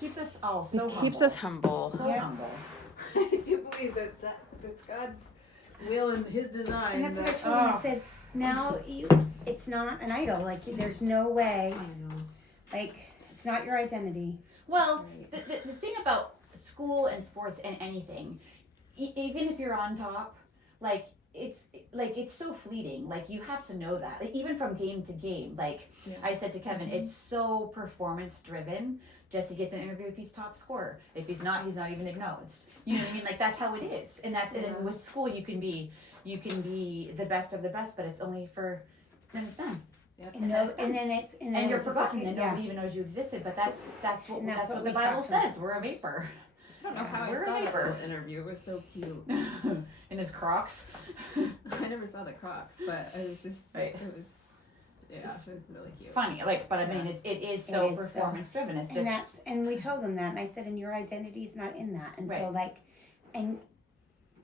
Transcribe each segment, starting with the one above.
keeps us all so humble. Keeps us humble. So humble. I do believe that's God's will and His design. And that's what I told him. I said, now it's not an idol. Like, there's no way. I know. Like, it's not your identity. Well, the thing about school and sports and anything, even if you're on top, it's so fleeting. Like, you have to know that. Like, even from game to game. Like, I said to Kevin, it's so performance driven. Jesse gets an interview if he's top scorer. If he's not even acknowledged. You know what I mean? Like, that's how it is. And that's and with school you can be the best of the best, but it's only for then it's done. Yep. And you're forgotten and nobody even knows you existed. But that's what the Bible says. We're a vapor. I don't know how I saw that little interview. It was so cute. In his Crocs. I never saw the Crocs, but it was just it was it was really cute. Funny, but I mean, it is so performance driven. It's just and we told them that, and I said, and your identity's not in that, and so and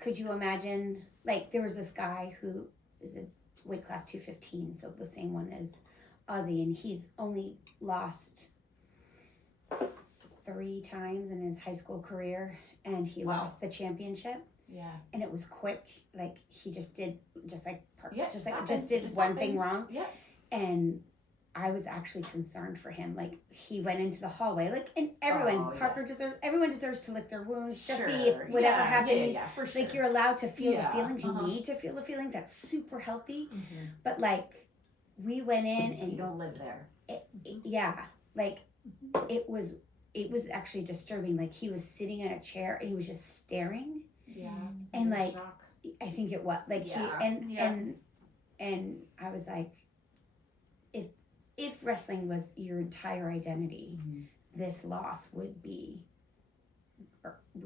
could you imagine? Like, there was this guy who is a weight class 215, so the same one as Ozzy, and he's only lost 3 times in his high school career, and he lost the championship. Yeah. And it was quick. Like, he just did did one thing wrong. Yeah. And I was actually concerned for him. Like, he went into the hallway. Like, and everyone, everyone deserves to lick their wounds. Jesse, if whatever happened, for sure. like, you're allowed to feel the feelings. You need to feel the feelings. That's super healthy. Mm-hmm. But, like, we went in and you don't live there. It was actually disturbing. Like, he was sitting in a chair and he was just staring. Yeah. And like, shock. I think it was like and I was like, if wrestling was your entire identity, this loss would be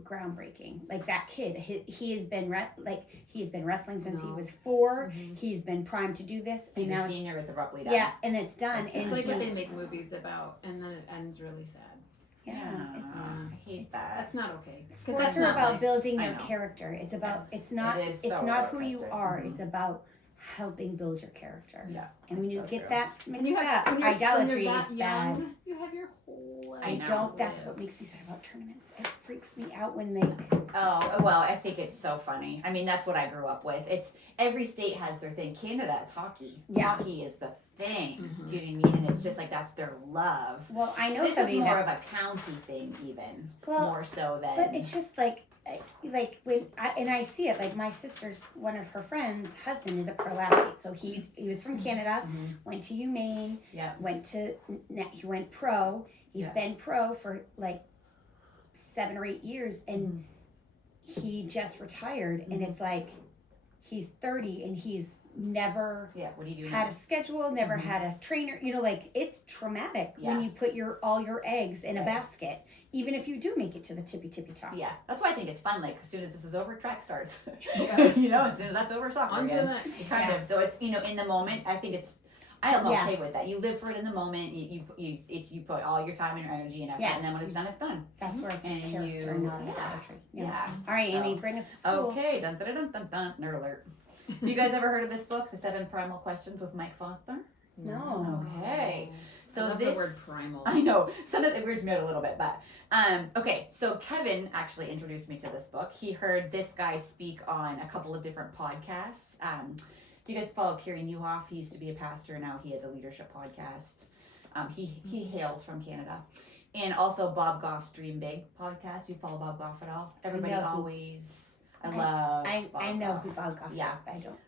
groundbreaking. Like, that kid, he has been wrestling since he was 4. He's been primed to do this, and he's now a senior. It's abruptly done. Yeah, and it's done. It's like what they make movies about, and then it ends really sad. I hate that. That's not okay. Sports are about building your character. It's about it's not who you are. Mm-hmm. it's about helping build your character. Yeah. And when you get that mixed you up, when idolatry you're is bad. Young, you have your whole life. I don't. That's what makes me sad about tournaments. It freaks me out when they. Oh, well, I think it's so funny. I mean, that's what I grew up with. It's every state has their thing. Canada, it's hockey. Yeah. Hockey is the thing. Do you know what I mean? And it's just like that's their love. Well, I know this somebody is more of a county thing, even more so than. But it's just like when I see it. Like, my sister's one of her friends' husband is a pro athlete, so he was from Canada, went to UMaine, he went pro. He's been pro for like 7 or 8 years, and he just retired, and it's like he's 30 and he's never had a schedule, never had a trainer. You know, like, it's traumatic when you put all your eggs in a basket, even if you do make it to the tippy top. Yeah, that's why I think it's fun. Like, as soon as this is over, track starts. As soon as that's over, soccer on to again. the next. Kind of. So it's in the moment. I think I'm okay with that. You live for it in the moment. You put all your time and your energy and effort, and then when it's done, it's done. That's where it's character, not idolatry. Yeah. All right, Amy, bring us to school. Okay. Dun, dun, dun, dun, dun. Nerd alert. Have you guys ever heard of this book, The 7 Primal Questions with Mike Foster? No. Okay. So I love the word primal. I know. Some of it weirds me out a little bit, but okay. So Kevin actually introduced me to this book. He heard this guy speak on a couple of different podcasts. Do you guys follow Kerry Newhoff? He used to be a pastor. Now he has a leadership podcast. He hails from Canada. And also Bob Goff's Dream Big podcast. You follow Bob Goff at all? Everybody always... I know who Bob Goff is, but I don't.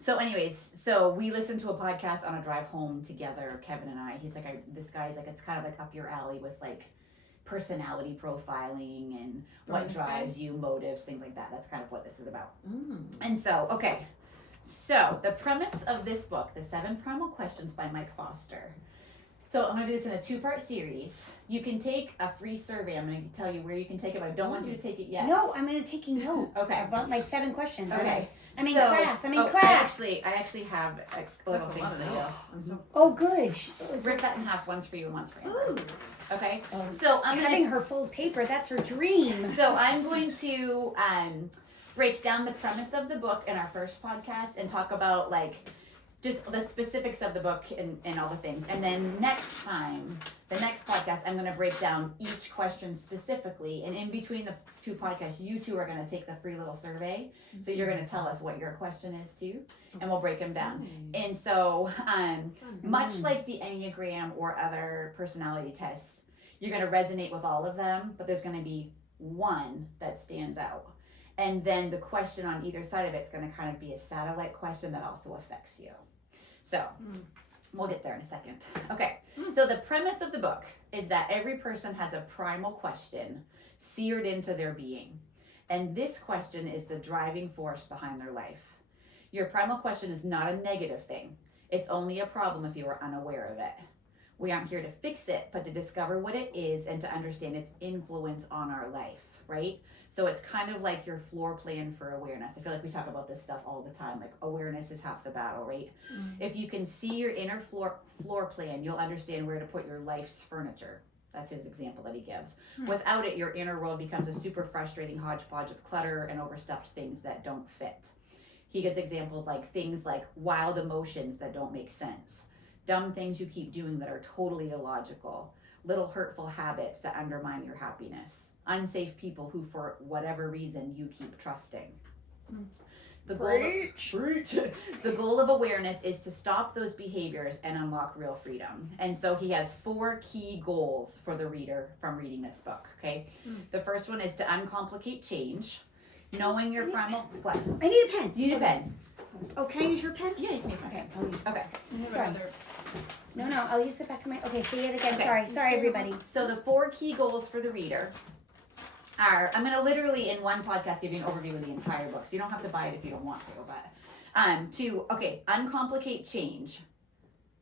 So anyways, so we listened to a podcast on a drive home together, Kevin and I. He's like, this guy's like, it's kind of like up your alley with like personality profiling and what drives you, motives, things like that. That's kind of what this is about. And so, okay. So the premise of this book, The 7 Primal Questions by Mike Foster. So I'm going to do this in a 2-part series. You can take a free survey. I'm going to tell you where you can take it, but I don't want you to take it yet. No, I'm going to take notes. Okay. About my 7 questions. Okay. I'm in class. I'm in class. I actually have a little thing for you. I'm so good. Rip that in half. One's for you and one's for Amber. Ooh. Okay. So I'm having her full paper. That's her dream. So I'm going to break down the premise of the book in our first podcast and talk about like just the specifics of the book and all the things. And then next time, the next podcast, I'm going to break down each question specifically. And in between the two podcasts, you two are going to take the free little survey. So you're going to tell us what your question is too, and we'll break them down. And so, much like the Enneagram or other personality tests, you're going to resonate with all of them, but there's going to be one that stands out. And then the question on either side of it's going to kind of be a satellite question that also affects you. So we'll get there in a second. Okay, so the premise of the book is that every person has a primal question seared into their being. And this question is the driving force behind their life. Your primal question is not a negative thing. It's only a problem if you are unaware of it. We aren't here to fix it, but to discover what it is and to understand its influence on our life, right? So it's kind of like your floor plan for awareness. I feel like we talk about this stuff all the time. Like awareness is half the battle, right? If you can see your inner floor plan, you'll understand where to put your life's furniture. That's his example that he gives. Without it, your inner world becomes a super frustrating hodgepodge of clutter and overstuffed things that don't fit. He gives examples like things like wild emotions that don't make sense, dumb things you keep doing that are totally illogical, little hurtful habits that undermine your happiness, unsafe people who for whatever reason you keep trusting. The goal of awareness is to stop those behaviors and unlock real freedom. And so he has 4 key goals for the reader from reading this book, okay? The first one is to uncomplicate change. Knowing your primal... What? I need a pen. You need a pen. Oh, can I use your pen? Yeah, you can use my Okay, pen. I'll use. Okay. Sorry. No, I'll use the back of my. Okay, say it again. Okay. Sorry, everybody. So the 4 key goals for the reader are, I'm going to literally in one podcast give you an overview of the entire book. So you don't have to buy it if you don't want to, but uncomplicate change.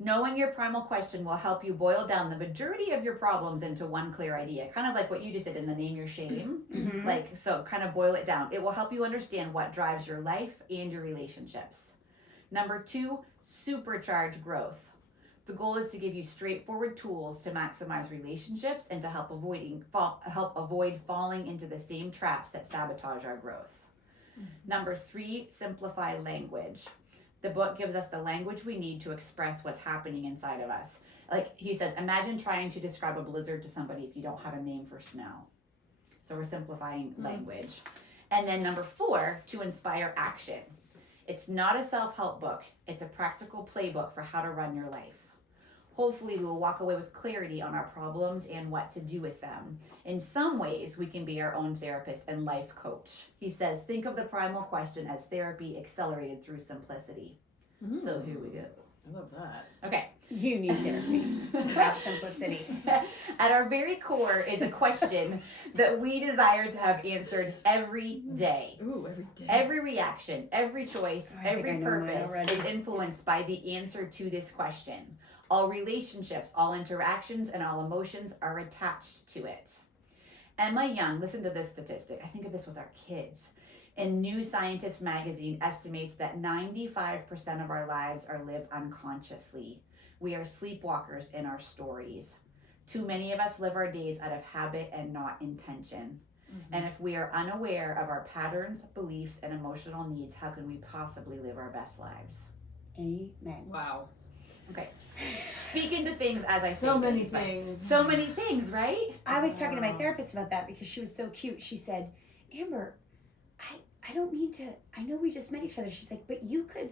Knowing your primal question will help you boil down the majority of your problems into one clear idea. Kind of like what you just did in the Name Your Shame. Like, so kind of boil it down. It will help you understand what drives your life and your relationships. Number 2, supercharge growth. The goal is to give you straightforward tools to maximize relationships and to help avoid falling into the same traps that sabotage our growth. Number 3, simplify language. The book gives us the language we need to express what's happening inside of us. Like he says, imagine trying to describe a blizzard to somebody if you don't have a name for snow. So we're simplifying language. And then number 4, to inspire action. It's not a self-help book. It's a practical playbook for how to run your life. Hopefully we will walk away with clarity on our problems and what to do with them. In some ways, we can be our own therapist and life coach. He says, think of the primal question as therapy accelerated through simplicity. So here we go. I love that. Okay. You need therapy about simplicity. At our very core is a question that we desire to have answered every day. Ooh, every day. Every reaction, every choice, every purpose already. is influenced by the answer to this question. All relationships, all interactions, and all emotions are attached to it. Emma Young, listen to this statistic. I think of this with our kids. In New Scientist magazine estimates that 95% of our lives are lived unconsciously. We are sleepwalkers in our stories. Too many of us live our days out of habit and not intention. And if we are unaware of our patterns, beliefs, and emotional needs, how can we possibly live our best lives? Amen. Wow. Okay. Speak into things as I say So many things, but- things. So many things, right? I was talking to my therapist about that because she was so cute. She said, Amber, I don't mean to, I know we just met each other. She's like, but you could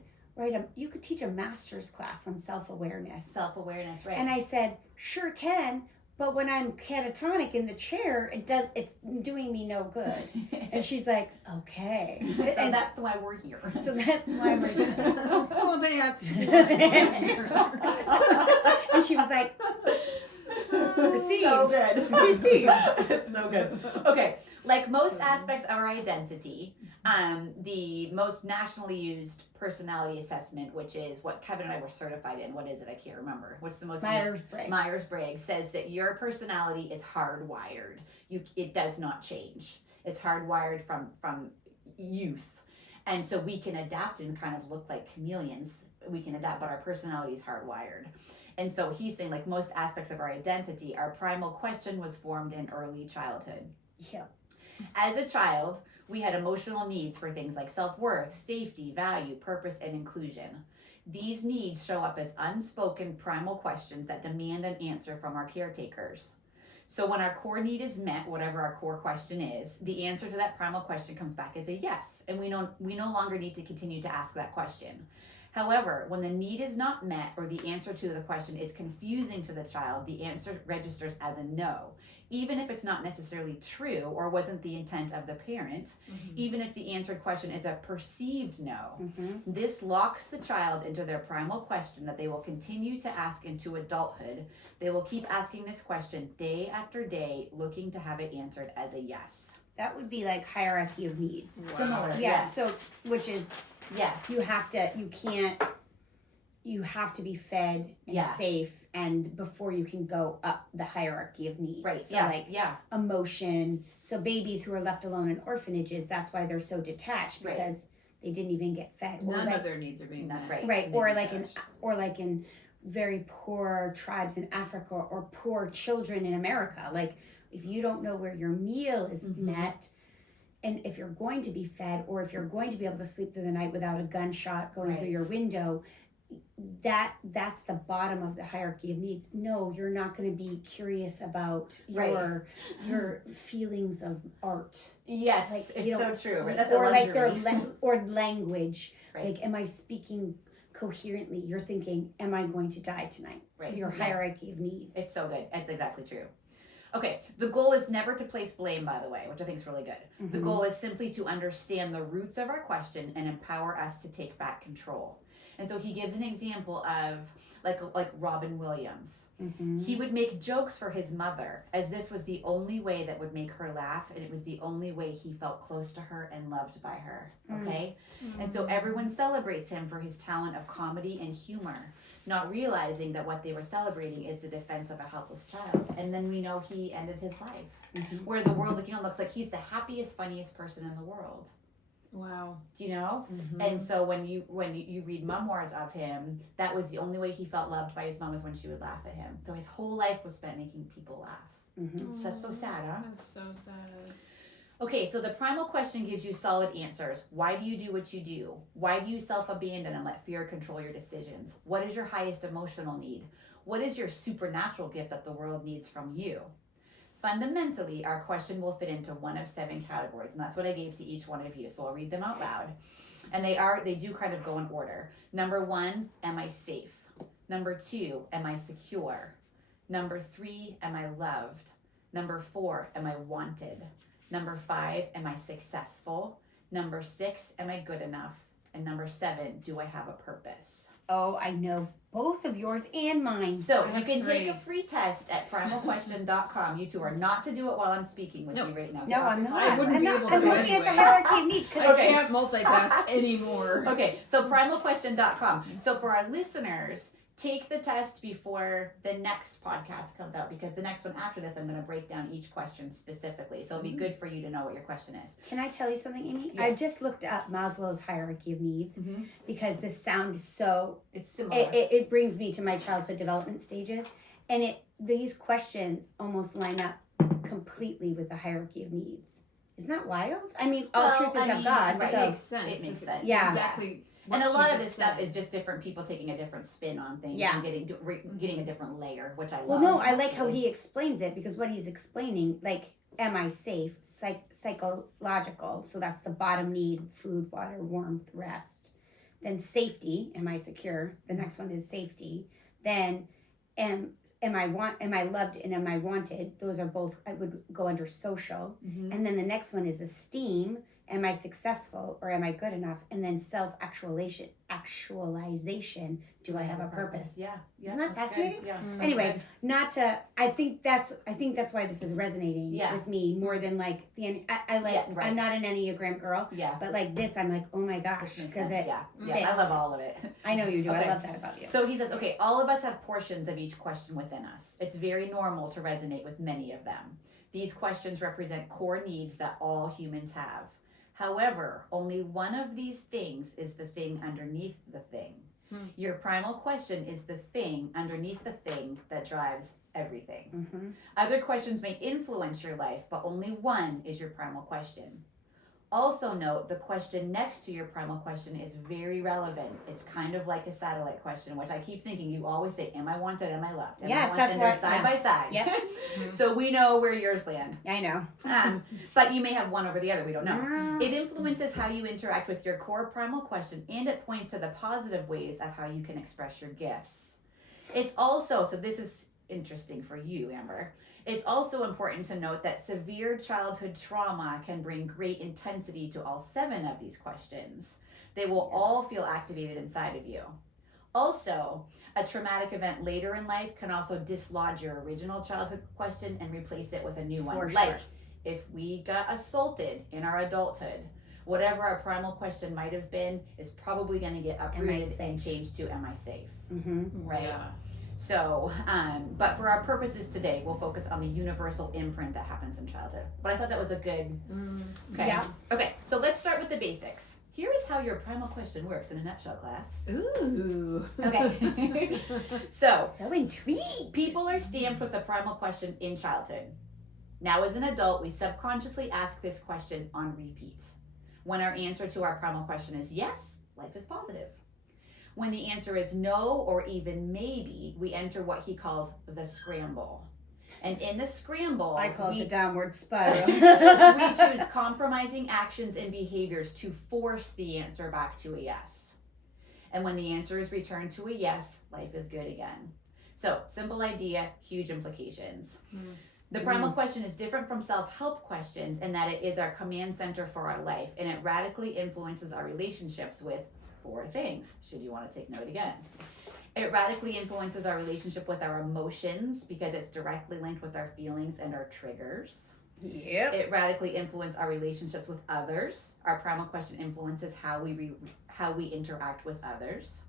you could teach a master's class on self-awareness. Self-awareness, right? And I said, sure can, but when I'm catatonic in the chair, it's doing me no good. And she's like, okay. So And that's why we're here. so that's why we're here. Oh, they have. And she was like, received. So good. Received. It's so good. Okay, like most aspects of our identity, the most nationally used personality assessment, which is what Kevin and I were certified in. What is it? I can't remember. What's the most Myers-Briggs. Myers-Briggs says that your personality is hardwired. It does not change. It's hardwired from youth. And so we can adapt and kind of look like chameleons. We can adapt, but our personality is hardwired. And so he's saying, like most aspects of our identity, our primal question was formed in early childhood. Yeah. As a child, we had emotional needs for things like self-worth, safety, value, purpose, and inclusion. These needs show up as unspoken primal questions that demand an answer from our caretakers. So when our core need is met, whatever our core question is, the answer to that primal question comes back as a yes, and we no longer need to continue to ask that question. However, when the need is not met or the answer to the question is confusing to the child, the answer registers as a no. Even if it's not necessarily true or wasn't the intent of the parent, even if the answered question is a perceived no, this locks the child into their primal question that they will continue to ask into adulthood. They will keep asking this question day after day, looking to have it answered as a yes. That would be like hierarchy of needs. Wow. Similar, Yeah, yes. so, which is, yes. you have to be fed and safe, and before you can go up the hierarchy of needs. Right, So emotion. So babies who are left alone in orphanages, that's why they're so detached, because they didn't even get fed. None of their needs are being met. Right, or like in very poor tribes in Africa, or poor children in America. Like, if you don't know where your meal is met, and if you're going to be fed, or if you're going to be able to sleep through the night without a gunshot going through your window, that's the bottom of the hierarchy of needs. No, you're not going to be curious about your feelings of art. Yes, like, it's so true. Right? That's or a like luxury. or language. Right. Like, am I speaking coherently? You're thinking, am I going to die tonight? Right. So your hierarchy of needs. It's so good. It's exactly true. Okay, the goal is never to place blame, by the way, which I think is really good. The goal is simply to understand the roots of our question and empower us to take back control. And so he gives an example of like Robin Williams. He would make jokes for his mother, as this was the only way that would make her laugh, and it was the only way he felt close to her and loved by her. Okay? And so everyone celebrates him for his talent of comedy and humor, not realizing that what they were celebrating is the defense of a helpless child. And then we know he ended his life, where the world looks like he's the happiest, funniest person in the world. Wow. Do you know? And so when you read memoirs of him, that was the only way he felt loved by his mom, was when she would laugh at him. So his whole life was spent making people laugh. So that's so sad, huh? That's so sad. Okay, so the primal question gives you solid answers. Why do you do what you do? Why do you self-abandon and let fear control your decisions? What is your highest emotional need? What is your supernatural gift that the world needs from you? Fundamentally, our question will fit into one of 7 categories, and that's what I gave to each one of you. So I'll read them out loud. And they do kind of go in order. Number 1, am I safe? Number 2, am I secure? Number 3, am I loved? Number 4, am I wanted? Number 5, am I successful? Number 6, am I good enough? And number 7, do I have a purpose? Oh, I know both of yours and mine. So you can take a free test at primalquestion.com. You two are not to do it while I'm speaking with me right now. No, I'm not. I wouldn't I'm be not. able to I'm looking at the anyway. hierarchy of needs. I can't multitask anymore. Okay, so primalquestion.com. So for our listeners, take the test before the next podcast comes out, because the next one after this, I'm going to break down each question specifically. So it'll be good for you to know what your question is. Can I tell you something, Amy? Yeah. I just looked up Maslow's hierarchy of needs because this sounds so. It's similar. It brings me to my childhood development stages, and these questions almost line up completely with the hierarchy of needs. Isn't that wild? I mean, all truth is of God. right, So It makes sense. It makes sense. Yeah. Exactly. And a what lot she of this just stuff said. is just different people taking a different spin on things Yeah. and getting a different layer, which I love. well, no, I like how actually. he explains it, because what he's explaining, like, am I safe? Psychological. So that's the bottom need: food, water, warmth, rest. Then safety. Am I secure? The next one is safety. Then am I loved and am I wanted? Those are both, I would go under social. And then the next one is esteem. Am I successful, or am I good enough? And then self-actualization. Do I have a purpose? Yeah. Isn't that that's fascinating? good. Yeah. Anyway, not to. I think that's why this is resonating Yeah. with me more than like the. I like. Yeah, right. I'm not an Enneagram girl, Yeah. but like this, I'm like, oh my gosh, Which makes because sense. it. Yeah. I fits. love all of it. I know you do. Okay. I love that about you. So he says, okay, all of us have portions of each question within us. It's very normal to resonate with many of them. These questions represent core needs that all humans have. However, only one of these things is the thing underneath the thing. Your primal question is the thing underneath the thing that drives everything. Other questions may influence your life, but only one is your primal question. Also note the question next to your primal question is very relevant. It's kind of like a satellite question, which I keep thinking you always say, am I wanted, am I loved? Am Yes, I that's wanted? They're what- side by side. Yep. So we know where yours land. I know. But you may have one over the other, we don't know. Mm. It influences how you interact with your core primal question, and it points to the positive ways of how you can express your gifts. It's also, so this is interesting for you, Amber. It's also important to note that severe childhood trauma can bring great intensity to all 7 of these questions. They will all feel activated inside of you. Also, a traumatic event later in life can also dislodge your original childhood question and replace it with a new one. For Like, sure. if we got assaulted in our adulthood, whatever our primal question might have been is probably going to get uprooted and changed to, am I safe? Mm-hmm. Right? Yeah. So, but for our purposes today, we'll focus on the universal imprint that happens in childhood. But I thought that was a good, okay. Yeah. Okay, so let's start with the basics. Here is how your primal question works in a nutshell, class. Ooh. Okay. So, So intrigued. people are stamped with the primal question in childhood. Now, as an adult, we subconsciously ask this question on repeat. When our answer to our primal question is yes, life is positive. When the answer is no or even maybe, we enter what he calls the scramble. And in the scramble, I call it the downward we spiral. choose compromising actions and behaviors to force the answer back to a yes. And when the answer is returned to a yes, life is good again. So, simple idea, huge implications. The primal question is different from self-help questions in that it is our command center for our life, and it radically influences our relationships with 4 things, should you want to take note again. It radically influences our relationship with our emotions because it's directly linked with our feelings and our triggers. Yep. It radically influences our relationships with others. Our primal question influences how we interact with others.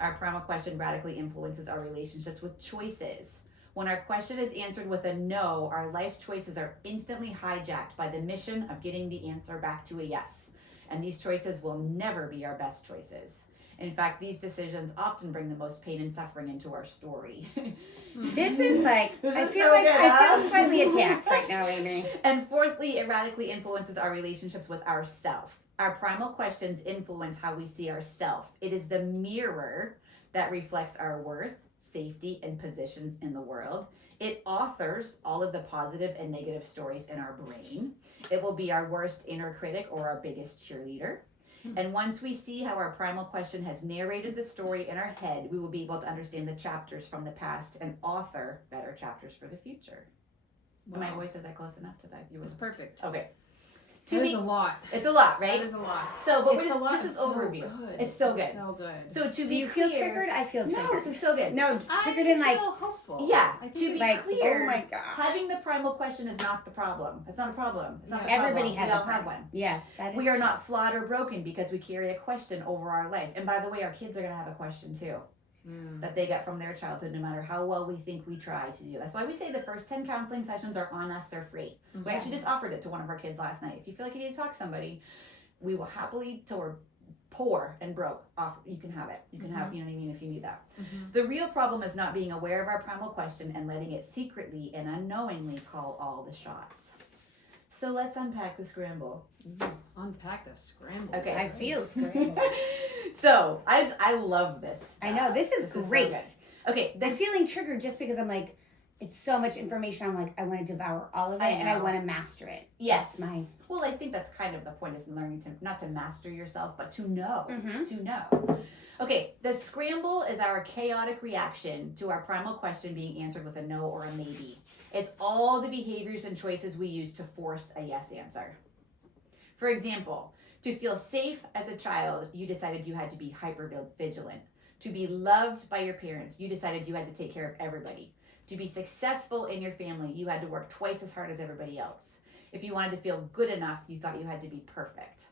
Our primal question radically influences our relationships with choices. When our question is answered with a no, our life choices are instantly hijacked by the mission of getting the answer back to a yes. And these choices will never be our best choices. In fact, these decisions often bring the most pain and suffering into our story. This is like, This I is feel so like good, I huh? feel slightly attacked right now, Amy. And fourthly, it radically influences our relationships with ourself. Our primal questions influence how we see ourself. It is the mirror that reflects our worth, safety, and positions in the world. It authors all of the positive and negative stories in our brain. It will be our worst inner critic or our biggest cheerleader. And once we see how our primal question has narrated the story in our head, we will be able to understand the chapters from the past and author better chapters for the future. Wow. My voice, is I close enough to that? You It's were perfect. okay. That is a lot. It's a lot, right? That is a lot. So, but It's a lot. this is It's so overview. good. It's so good. So good. So to Do be you feel clear, triggered? I feel no, triggered. this is so good. No, triggered in like, feel hopeful. Yeah, I to think be like, clear, oh my gosh. having the primal question is not the problem. It's not a problem. It's not Yeah. a problem. Everybody has we a all have problem. one. Yes, that is We are true. not flawed or broken because we carry a question over our life. And by the way, our kids are going to have a question too that they get from their childhood, no matter how well we think we try to do. That's why we say the first 10 counseling sessions are on us. They're free. We actually just offered it to one of our kids last night. If you feel like you need to talk to somebody, we will happily, till we're poor and broke, off. You can have it. You can have, you know what I mean, if you need that. The real problem is not being aware of our primal question and letting it secretly and unknowingly call all the shots. So let's unpack the scramble. Unpack the scramble. Okay. I feel scrambled. So I love this. I know, this is so great. good. Okay, I'm this feeling triggered just because I'm like, it's so much information. I'm like, I want to devour all of it I and I know. want to master it. yes. That's my- Well, I think that's kind of the point, is learning to not to master yourself, but to know. Mhm. To know. Okay, the scramble is our chaotic reaction to our primal question being answered with a no or a maybe. It's all the behaviors and choices we use to force a yes answer. For example, to feel safe as a child, you decided you had to be hyper vigilant. To be loved by your parents, you decided you had to take care of everybody. To be successful in your family, you had to work twice as hard as everybody else. If you wanted to feel good enough, you thought you had to be perfect.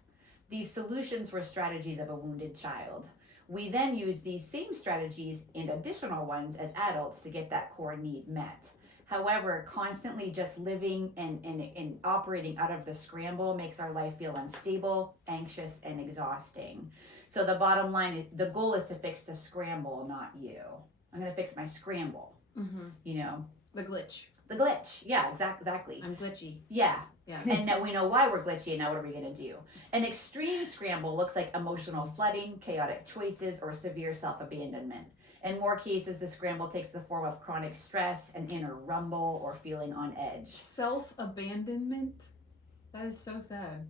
These solutions were strategies of a wounded child. We then use these same strategies and additional ones as adults to get that core need met. However, constantly just living and operating out of the scramble makes our life feel unstable, anxious, and exhausting. So the bottom line is, the goal is to fix the scramble, not you. I'm going to fix my scramble, Mm-hmm. you know. The glitch. The glitch. Yeah, exactly. I'm glitchy. Yeah. Yeah. And now we know why we're glitchy, and now what are we going to do? An extreme scramble looks like emotional flooding, chaotic choices, or severe self-abandonment. In more cases, the scramble takes the form of chronic stress, an inner rumble, or feeling on edge. Self-abandonment? That is so sad.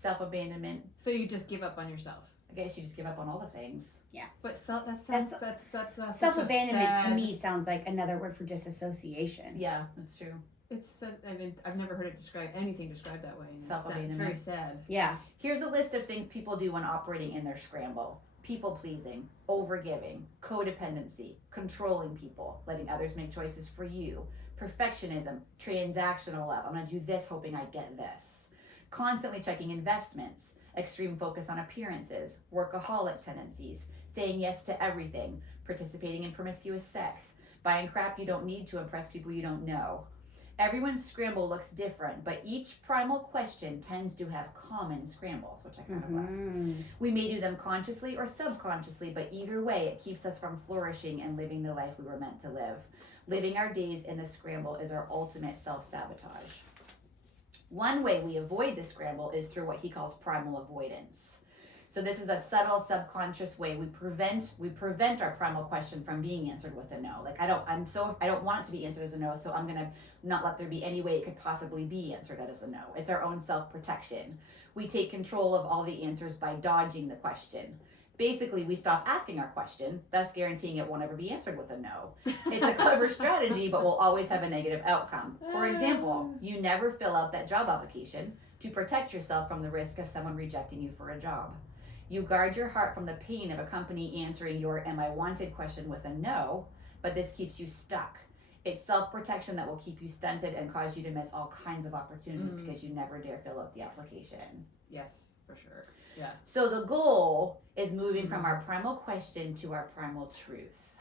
Self-abandonment. So you just give up on yourself. I guess you just give up on all the things. Yeah. But that's self-abandonment to me sounds like another word for disassociation. Yeah, that's true. I've never heard it described that way. Self-abandonment. It's very sad. Yeah. Here's a list of things people do when operating in their scramble. People pleasing, overgiving, codependency, controlling people, letting others make choices for you, perfectionism, transactional love. I'm going to do this hoping I get this. Constantly checking investments, extreme focus on appearances, workaholic tendencies, saying yes to everything, participating in promiscuous sex, buying crap you don't need to impress people you don't know. Everyone's scramble looks different, but each primal question tends to have common scrambles, which I kind of love. We may do them consciously or subconsciously, but either way, it keeps us from flourishing and living the life we were meant to live. Living our days in the scramble is our ultimate self-sabotage. One way we avoid the scramble is through what he calls primal avoidance. So this is a subtle, subconscious way we prevent our primal question from being answered with a no. Like I don't want it to be answered as a no, so I'm gonna not let there be any way it could possibly be answered as a no. It's our own self-protection. We take control of all the answers by dodging the question. Basically, we stop asking our question, thus guaranteeing it won't ever be answered with a no. It's a clever strategy, but will always have a negative outcome. For example, you never fill out that job application to protect yourself from the risk of someone rejecting you for a job. You guard your heart from the pain of a company answering your "am I wanted" question with a no, but this keeps you stuck. It's self-protection that will keep you stunted and cause you to miss all kinds of opportunities because you never dare fill out the application. Yes, for sure. Yeah. So the goal is moving from our primal question to our primal truth.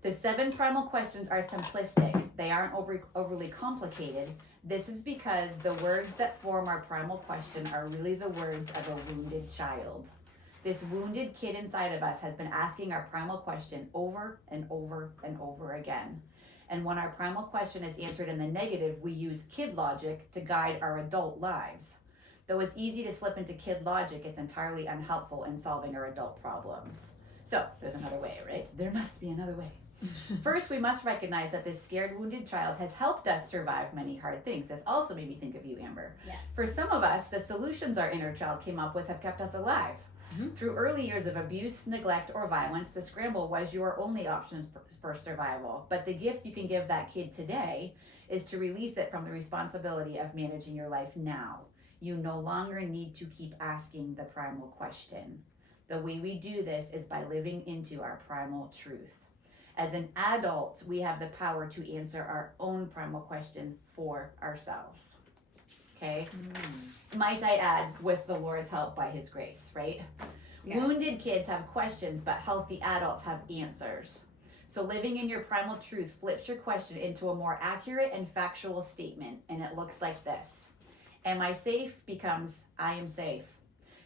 The 7 primal questions are simplistic. They aren't overly complicated. This is because the words that form our primal question are really the words of a wounded child. This wounded kid inside of us has been asking our primal question over and over and over again. And when our primal question is answered in the negative, we use kid logic to guide our adult lives. Though it's easy to slip into kid logic, it's entirely unhelpful in solving our adult problems. So there's another way, right? There must be another way. First, we must recognize that this scared, wounded child has helped us survive many hard things. This also made me think of you, Amber. Yes. For some of us, the solutions our inner child came up with have kept us alive. Through early years of abuse, neglect, or violence, the scramble was your only option for survival. But the gift you can give that kid today is to release it from the responsibility of managing your life now. You no longer need to keep asking the primal question. The way we do this is by living into our primal truth. As an adult, we have the power to answer our own primal question for ourselves. Okay? Might I add, with the Lord's help by his grace, right? Yes. Wounded kids have questions, but healthy adults have answers. So living in your primal truth flips your question into a more accurate and factual statement, and it looks like this. Am I safe becomes I am safe.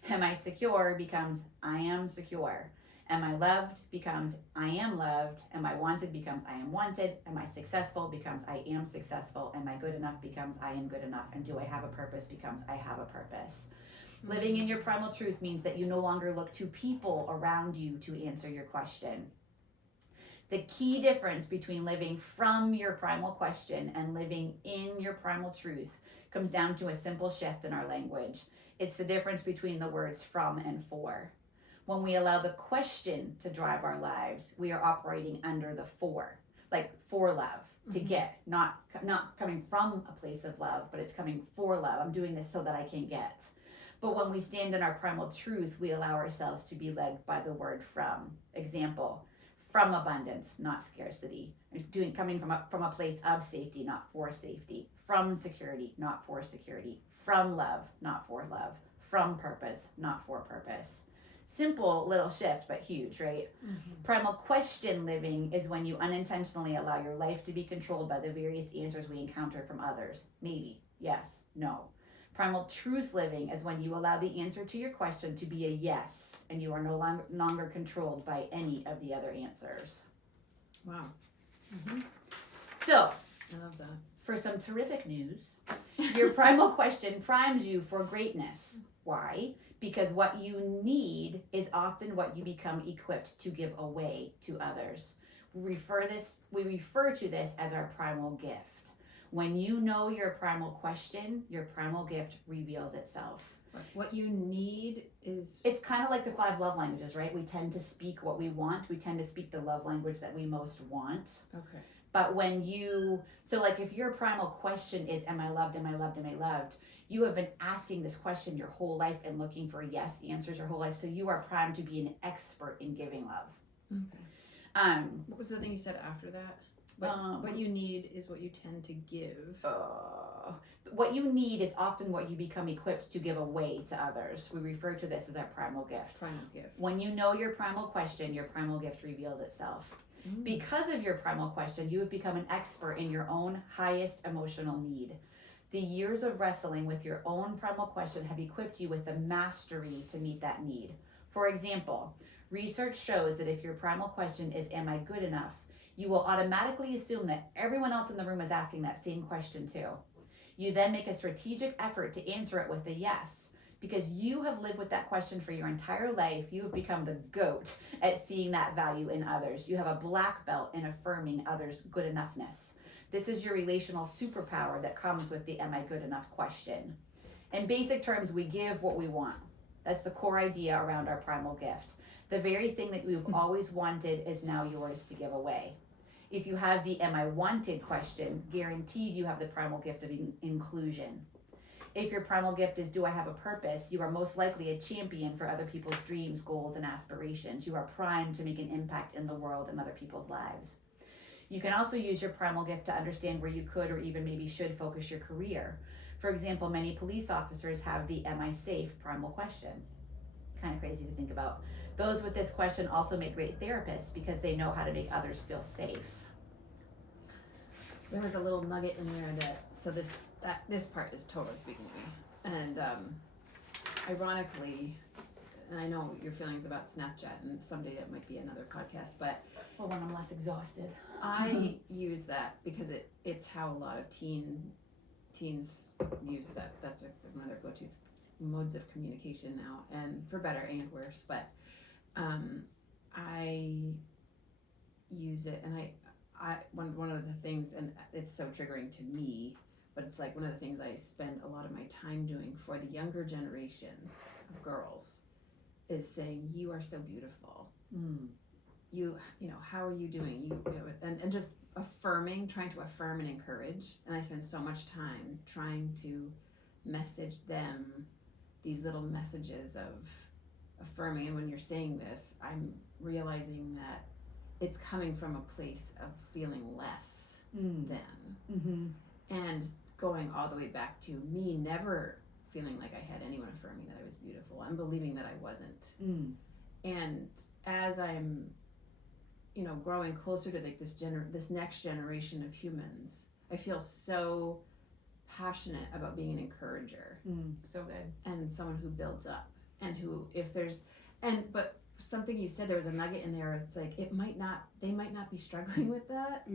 Am I secure becomes I am secure. Am I loved becomes I am loved. Am I wanted becomes I am wanted. Am I successful becomes I am successful. Am I good enough becomes I am good enough. And do I have a purpose becomes I have a purpose. Living in your primal truth means that you no longer look to people around you to answer your question. The key difference between living from your primal question and living in your primal truth comes down to a simple shift in our language. It's the difference between the words from and for. When we allow the question to drive our lives, we are operating under the for, like for love, to get, not coming from a place of love, but it's coming for love. I'm doing this so that I can get. But when we stand in our primal truth, we allow ourselves to be led by the word from. Example, from abundance, not scarcity. Coming from a place of safety, not for safety. From security, not for security. From love, not for love. From purpose, not for purpose. Simple little shift, but huge, right? Primal question living is when you unintentionally allow your life to be controlled by the various answers we encounter from others. Maybe, yes, no. Primal truth living is when you allow the answer to your question to be a yes, and you are no longer controlled by any of the other answers. Wow. So, I love that. for some terrific news. Your primal question primes you for greatness. Why? Because what you need is often what you become equipped to give away to others. We refer to this as our primal gift. When you know your primal question, your primal gift reveals itself. What you need is... It's kind of like the 5 love languages, right? We tend to speak what we want. We tend to speak the love language that we most want. Okay. But when you, so like if your primal question is, am I loved, am I loved, am I loved? You have been asking this question your whole life and looking for yes answers your whole life. So you are primed to be an expert in giving love. Okay. What was the thing you said after that? What you need is what you tend to give. What you need is often what you become equipped to give away to others. We refer to this as our primal gift. Primal gift. When you know your primal question, your primal gift reveals itself. Because of your primal question, you have become an expert in your own highest emotional need. The years of wrestling with your own primal question have equipped you with the mastery to meet that need. For example, research shows that if your primal question is, am I good enough? You will automatically assume that everyone else in the room is asking that same question too. You then make a strategic effort to answer it with a yes. Because you have lived with that question for your entire life, you have become the GOAT at seeing that value in others. You have a black belt in affirming others' good enoughness. This is your relational superpower that comes with the am I good enough question. In basic terms, we give what we want. That's the core idea around our primal gift. The very thing that you've always wanted is now yours to give away. If you have the am I wanted question, guaranteed you have the primal gift of inclusion. If your primal gift is do I have a purpose, you are most likely a champion for other people's dreams, goals, and aspirations. You are primed to make an impact in the world and other people's lives. You can also use your primal gift to understand where you could or even maybe should focus your career. For example, many police officers have the am I safe primal question. Kind of crazy to think about. Those with this question also make great therapists because they know how to make others feel safe. There was a little nugget in there that this part is totally speaking to me. And ironically, and I know your feelings about Snapchat, and someday that might be another podcast, but Well, when I'm less exhausted. I use that because it's how a lot of teens use that. That's one of their go-to modes of communication now, and for better and worse. But I use it, and one of the things, and it's so triggering to me, but it's like one of the things I spend a lot of my time doing for the younger generation of girls is saying, you are so beautiful. You know, how are you doing? And just affirming, trying to affirm and encourage. And I spend so much time trying to message them these little messages of affirming. And when you're saying this, I'm realizing that it's coming from a place of feeling less than. And going all the way back to me never feeling like I had anyone affirming that I was beautiful and believing that I wasn't. And as I'm, growing closer to like this next generation of humans, I feel so passionate about being an encourager. So good. And someone who builds up, and who, but something you said, there was a nugget in there. It's like, they might not be struggling with that.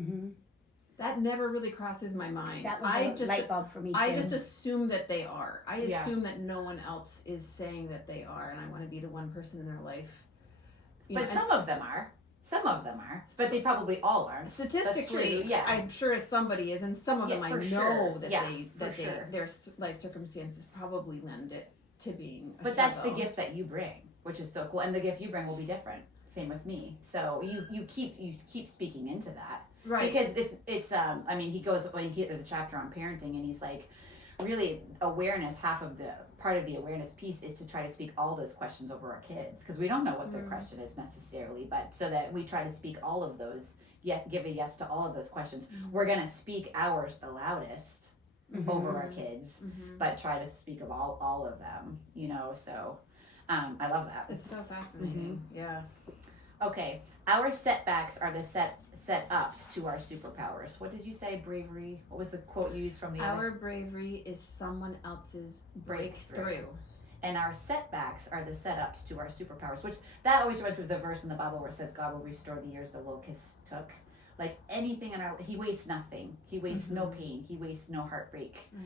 That never really crosses my mind. That was a light bulb for me too. I just assume that they are. I assume that no one else is saying that they are, and I want to be the one person in their life. But some of them are. But they probably all are. Statistically, yeah. I'm sure somebody is, and some of them I know sure. that their life circumstances probably lend it to being a But that's the struggle. gift that you bring, which is so cool. And the gift you bring will be different. Same with me. So you keep speaking into that. Right. Because it's there's a chapter on parenting, and he's like, really awareness, part of the awareness piece is to try to speak all those questions over our kids, because we don't know what their question is necessarily, but so that we try to speak all of those, give a yes to all of those questions. We're going to speak ours the loudest over our kids, but try to speak of all of them, so I love that. It's so fascinating. Yeah. Okay, our setbacks are the set-ups to our superpowers. What did you say? Bravery? What was the quote you used from the Our bravery is someone else's breakthrough. And our setbacks are the setups to our superpowers, which that always reminds me of the verse in the Bible where it says God will restore the years the locusts took. Like anything in our, he wastes nothing. He wastes no pain. He wastes no heartbreak. Right.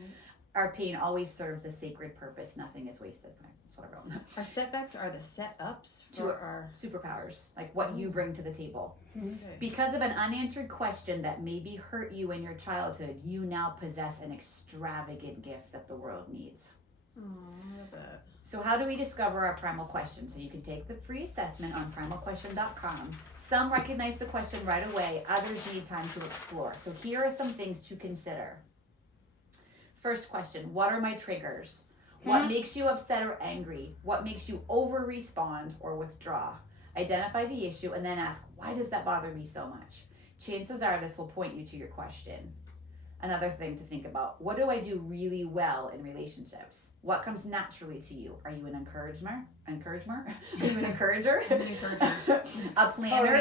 Our pain always serves a sacred purpose. Nothing is wasted. That's what I wrote. Our setbacks are the setups To for our. Superpowers, like what you bring to the table. Okay. Because of an unanswered question that maybe hurt you in your childhood, you now possess an extravagant gift that the world needs. Oh, I love that. So how do we discover our primal question? So you can take the free assessment on primalquestion.com. Some recognize the question right away, others need time to explore. So here are some things to consider. First question, what are my triggers? What makes you upset or angry? What makes you over-respond or withdraw? Identify the issue and then ask, why does that bother me so much? Chances are this will point you to your question. Another thing to think about, what do I do really well in relationships? What comes naturally to you? Are you an encourager? Are you an encourager? A planner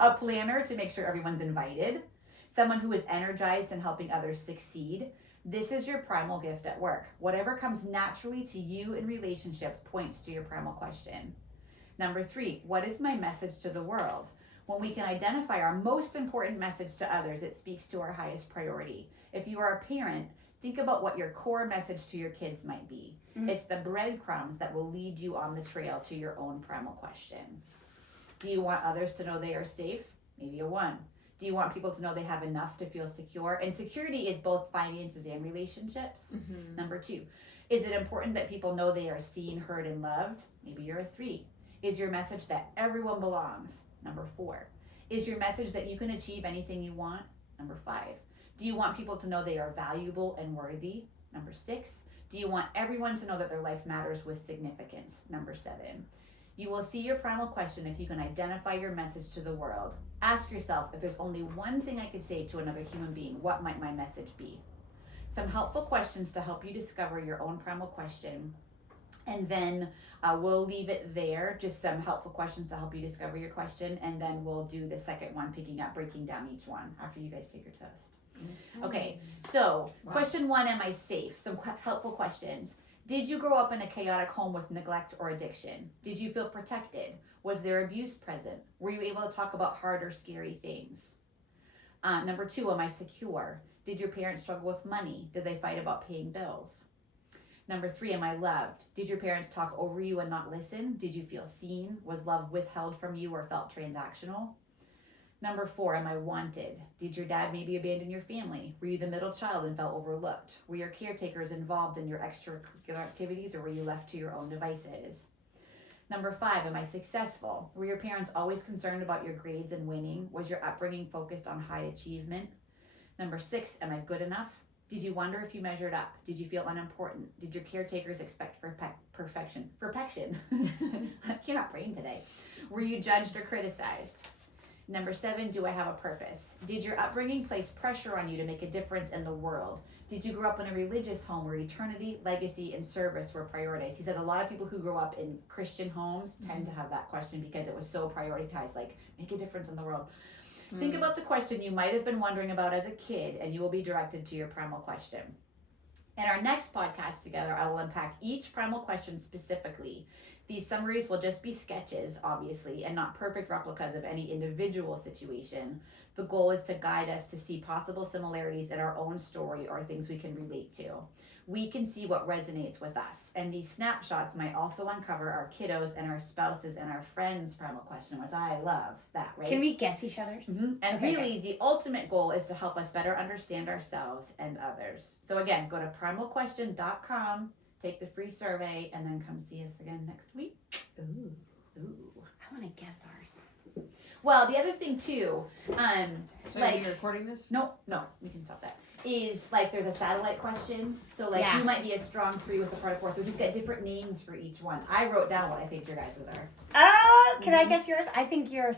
a planner to make sure everyone's invited. Someone who is energized and helping others succeed. This is your primal gift at work. Whatever comes naturally to you in relationships points to your primal question. Number 3, what is my message to the world? When we can identify our most important message to others, it speaks to our highest priority. If you are a parent, think about what your core message to your kids might be. It's the breadcrumbs that will lead you on the trail to your own primal question. Do you want others to know they are safe? Maybe a 1. Do you want people to know they have enough to feel secure? And security is both finances and relationships. Number 2, is it important that people know they are seen, heard, and loved? Maybe you're a 3. Is your message that everyone belongs? Number 4. Is your message that you can achieve anything you want? Number 5. Do you want people to know they are valuable and worthy? Number 6. Do you want everyone to know that their life matters with significance? Number 7. You will see your primal question if you can identify your message to the world. Ask yourself, if there's only one thing I could say to another human being, what might my message be? Some helpful questions to help you discover your own primal question. And then we'll leave it there, just some helpful questions to help you discover your question. And then we'll do the second one, breaking down each one after you guys take your test. Okay, so question 1, am I safe? Some helpful questions. Did you grow up in a chaotic home with neglect or addiction? Did you feel protected? Was there abuse present? Were you able to talk about hard or scary things? Number 2, am I secure? Did your parents struggle with money? Did they fight about paying bills? Number 3, am I loved? Did your parents talk over you and not listen? Did you feel seen? Was love withheld from you or felt transactional? Number 4, am I wanted? Did your dad maybe abandon your family? Were you the middle child and felt overlooked? Were your caretakers involved in your extracurricular activities or were you left to your own devices? Number 5, am I successful? Were your parents always concerned about your grades and winning? Was your upbringing focused on high achievement? Number 6, am I good enough? Did you wonder if you measured up? Did you feel unimportant? Did your caretakers expect perfection? Perfection. You're not praying today. Were you judged or criticized? Number 7, do I have a purpose? Did your upbringing place pressure on you to make a difference in the world? Did you grow up in a religious home where eternity, legacy, and service were prioritized? He says a lot of people who grow up in Christian homes tend to have that question because it was so prioritized, like make a difference in the world. Think about the question you might have been wondering about as a kid, and you will be directed to your primal question. In our next podcast together, I will unpack each primal question specifically. These summaries will just be sketches, obviously, and not perfect replicas of any individual situation. The goal is to guide us to see possible similarities in our own story or things we can relate to. We can see what resonates with us, and these snapshots might also uncover our kiddos and our spouses and our friends' primal question, which I love that, right? Can we guess each other's? And Okay, really, the ultimate goal is to help us better understand ourselves and others. So again, go to primalquestion.com, take the free survey, and then come see us again next week. Ooh. I want to guess ours. Well, the other thing too, So like, are you recording this? no, we can stop that. Is like there's a satellite question. So like Yeah. you might be a strong 3 with a part of 4. So he's got different names for each one. I wrote down what I think your guys' are. Can I guess yours? I think you're